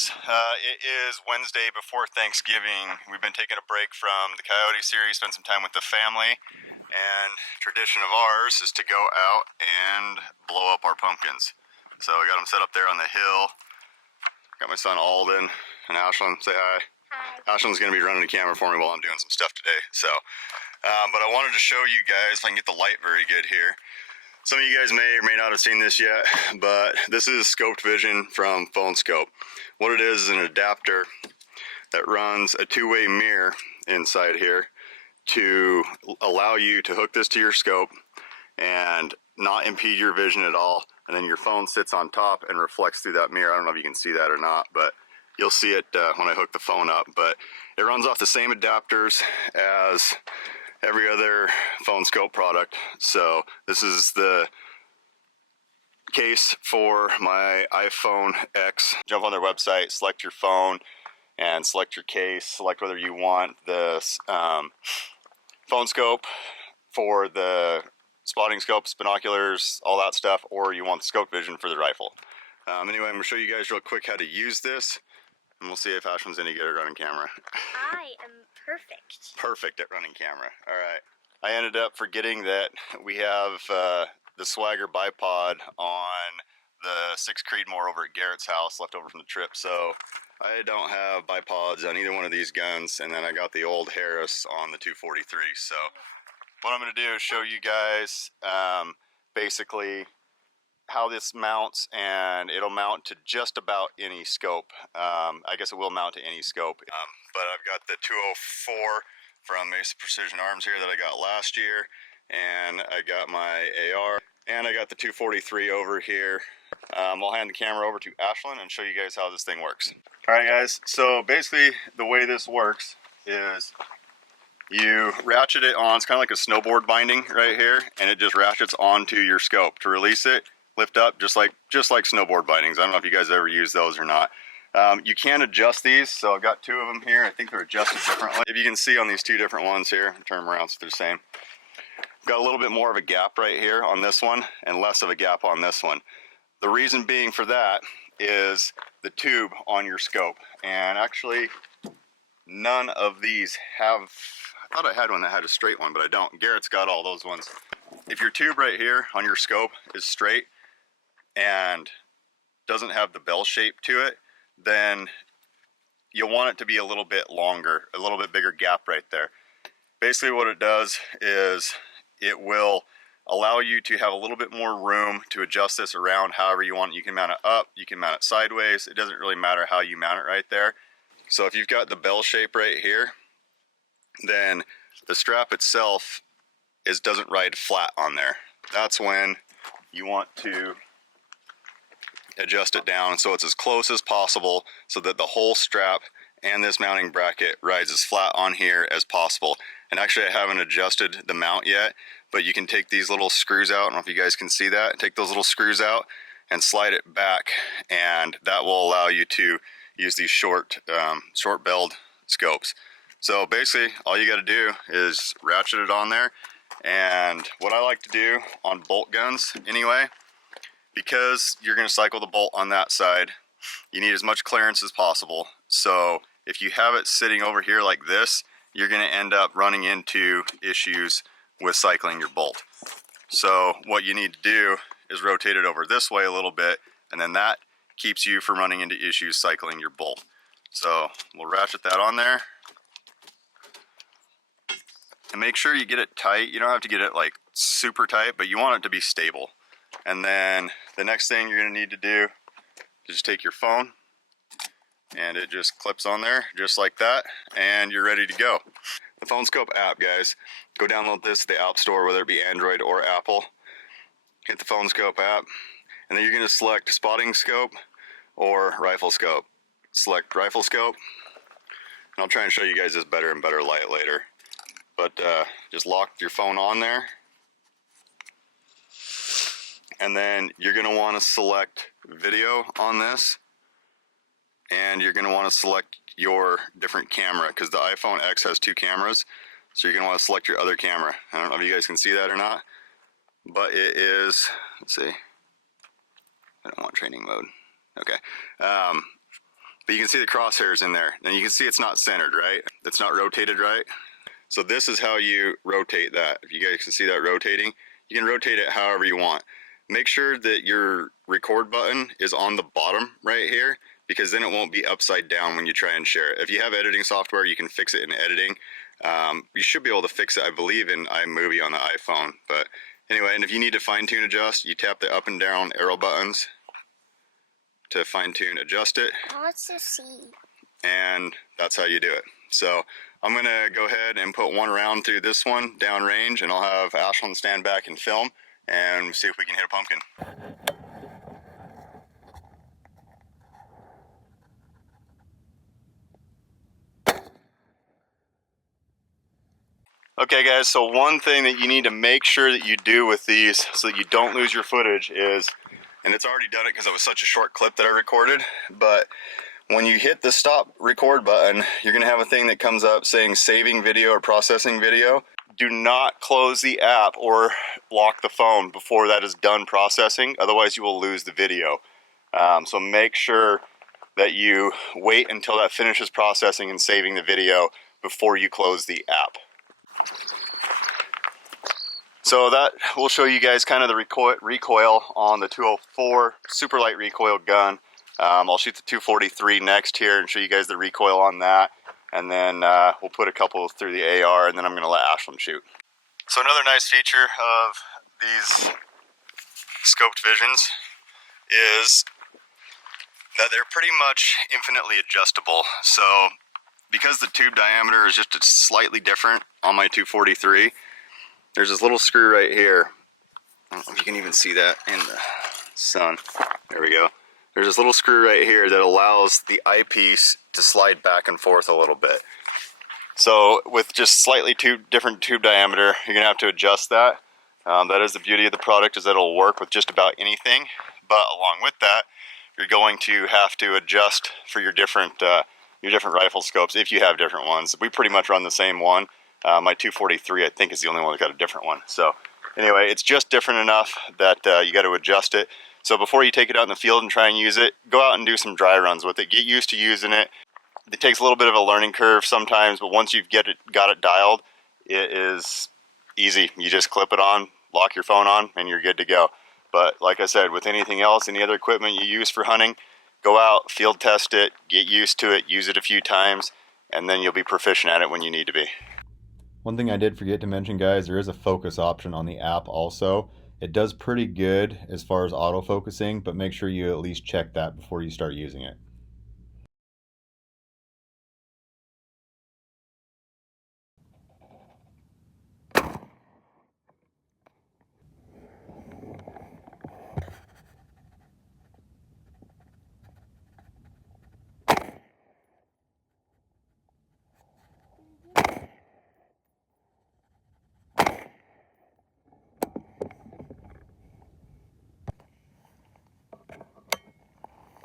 guys, it is Wednesday before Thanksgiving. We've been taking a break from the Coyote series, spend some time with the family, and tradition of ours is to go out and blow up our pumpkins. So I got them set up there on the hill. Got my son Alden and Ashlyn. Say hi. Hi. Ashlyn's going to be running the camera for me while I'm doing some stuff today. So, but I wanted to show you guys, if I can get the light very good here. Some of you guys may or may not have seen this yet, but this is Skoped Vision from Scope. What it is an adapter that runs a two-way mirror inside here to allow you to hook this to your scope and not impede your vision at all. And then your phone sits on top and reflects through that mirror. I don't know if you can see that or not, but you'll see it when I hook the phone up. But it runs off the same adapters as every other Scope product. So this is the case for my iPhone X. Jump on their website, select your phone, and select your case. Select whether you want the Scope for the spotting scopes, binoculars, all that stuff, or you want the Skoped Vision for the rifle. Anyway, I'm going to show you guys real quick how to use this, and we'll see if Ashlyn's any good at running camera. I am perfect. Perfect at running camera. All right. I ended up forgetting that we have the Swagger bipod on the 6 Creedmoor over at Garrett's house, left over from the trip. So I don't have bipods on either one of these guns, and then I got the old Harris on the 243. So what I'm going to do is show you guys basically how this mounts, and it'll mount to just about any scope. I guess it will mount to any scope, but I've got the 204 from Mesa Precision Arms here that I got last year, and I got my AR, and I got the 243 over here. I'll hand the camera over to Ashlyn and show you guys how this thing works. Alright guys, so basically the way this works is you ratchet it on. It's kind of like a snowboard binding right here, and it just ratchets onto your scope. To release it, lift up just like snowboard bindings. I don't know if you guys ever use those or not. You can adjust these, so I've got 2 of them here. I think they're adjusted differently. If you can see on these 2 different ones here, turn them around so they're the same. Got a little bit more of a gap right here on this one and less of a gap on this one. The reason being for that is the tube on your scope. And actually, none of these have, I thought I had one that had a straight one, but I don't. Garrett's got all those ones. If your tube right here on your scope is straight and doesn't have the bell shape to it, then you'll want it to be a little bit longer, a little bit bigger gap right there. Basically what it does is it will allow you to have a little bit more room to adjust this around however you want. You can mount it up, you can mount it sideways. It doesn't really matter how you mount it right there. So if you've got the bell shape right here, then the strap itself doesn't ride flat on there. That's when you want to adjust it down so it's as close as possible so that the whole strap and this mounting bracket rides as flat on here as possible. And actually I haven't adjusted the mount yet, but you can take these little screws out. I don't know if you guys can see that. Take those little screws out and slide it back, and that will allow you to use these short belled scopes. So basically all you got to do is ratchet it on there. And what I like to do on bolt guns anyway, because you're going to cycle the bolt on that side, you need as much clearance as possible. So if you have it sitting over here like this, you're going to end up running into issues with cycling your bolt. So what you need to do is rotate it over this way a little bit, and then that keeps you from running into issues cycling your bolt. So we'll ratchet that on there. And make sure you get it tight. You don't have to get it like super tight, but you want it to be stable. And then the next thing you're going to need to do is just take your phone, and it just clips on there just like that, and you're ready to go. The Scope app, guys, go download this at the App Store, whether it be Android or Apple. Hit the Scope app, and then you're going to select spotting scope or rifle scope. Select rifle scope, and I'll try and show you guys this better and better light later. But just lock your phone on there, and then you're going to want to select video on this, and you're going to want to select your different camera, because the iPhone X has 2 cameras, so you're going to want to select your other camera. I don't know if you guys can see that or not, but it is, let's see, I don't want training mode. Okay. but you can see the crosshairs in there. And you can see it's not centered, right? It's not rotated right. So this is how you rotate that. If you guys can see that rotating, you can rotate it however you want. Make sure that your record button is on the bottom right here, because then it won't be upside down when you try and share it. If you have editing software, you can fix it in editing. You should be able to fix it, I believe, in iMovie on the iPhone. But anyway, and if you need to fine tune adjust, you tap the up and down arrow buttons to fine tune adjust it. What's the C? And that's how you do it. So I'm gonna go ahead and put one round through this one down range, and I'll have Ashlyn stand back and film and see if we can hit a pumpkin. Okay guys, so one thing that you need to make sure that you do with these so that you don't lose your footage is, and it's already done it because it was such a short clip that I recorded, but when you hit the stop record button, you're gonna have a thing that comes up saying saving video or processing video. Do not close the app or lock the phone before that is done processing, otherwise you will lose the video. So make sure that you wait until that finishes processing and saving the video before you close the app. So that will show you guys kind of the recoil on the 204 super light recoil gun. I'll shoot the 243 next here and show you guys the recoil on that, and then we'll put a couple through the AR, and then I'm going to let Ashlyn shoot. So another nice feature of these Skoped Visions is that they're pretty much infinitely adjustable. So because the tube diameter is just slightly different on my 243, there's this little screw right here. I don't know if you can even see that in the sun. There we go. There's this little screw right here that allows the eyepiece to slide back and forth a little bit. So with just slightly different tube diameter, you're gonna have to adjust that. That is the beauty of the product, is that it'll work with just about anything. But along with that, you're going to have to adjust for your different rifle scopes if you have different ones. We pretty much run the same one. My 243, I think, is the only one that got a different one. So anyway, it's just different enough that you got to adjust it. So before you take it out in the field and try and use it, go out and do some dry runs with it. Get used to using it. It takes a little bit of a learning curve sometimes, but once you've got it dialed, it is easy. You just clip it on, lock your phone on, and you're good to go. But like I said, with anything else, any other equipment you use for hunting, go out, field test it, get used to it, use it a few times, and then you'll be proficient at it when you need to be. One thing I did forget to mention, guys, there is a focus option on the app also. It does pretty good as far as autofocusing, but make sure you at least check that before you start using it.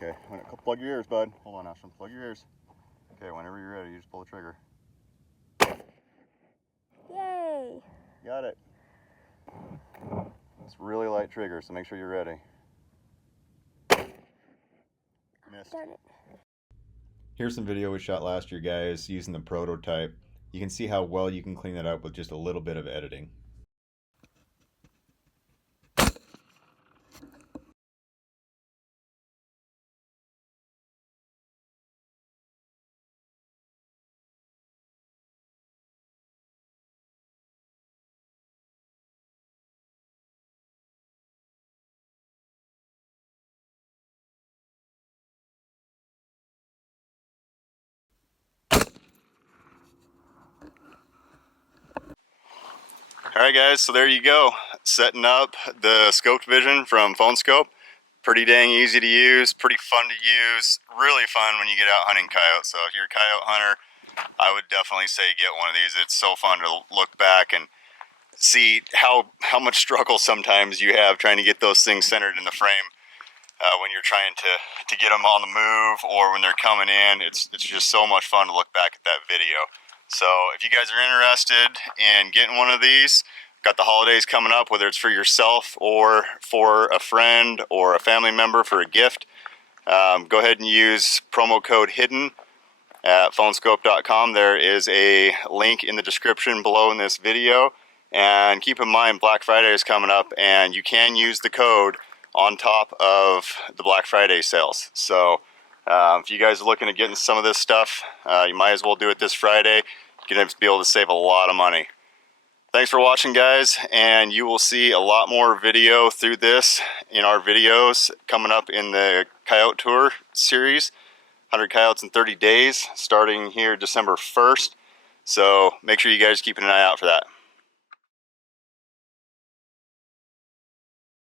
Okay, plug your ears, bud. Hold on, Ashton. Plug your ears. Okay, whenever you're ready, you just pull the trigger. Yay! Got it. It's really light trigger, so make sure you're ready. Missed. Darn it. Here's some video we shot last year, guys, using the prototype. You can see how well you can clean that up with just a little bit of editing. Alright guys, so there you go. Setting up the Skoped Vision from Phone Scope. Pretty dang easy to use, pretty fun to use, really fun when you get out hunting coyotes. So if you're a coyote hunter, I would definitely say get one of these. It's so fun to look back and see how much struggle sometimes you have trying to get those things centered in the frame when you're trying to get them on the move or when they're coming in. It's just so much fun to look back at that video. So if you guys are interested in getting one of these, got the holidays coming up, whether it's for yourself or for a friend or a family member for a gift, go ahead and use promo code HIDDEN at phoneskope.com. There is a link in the description below in this video. And keep in mind, Black Friday is coming up, and you can use the code on top of the Black Friday sales. So if you guys are looking at getting some of this stuff, you might as well do it this Friday. You're going to be able to save a lot of money. Thanks for watching, guys, and you will see a lot more video through this in our videos coming up in the Coyote Tour series, 100 Coyotes in 30 days, starting here December 1st. So make sure you guys keep an eye out for that.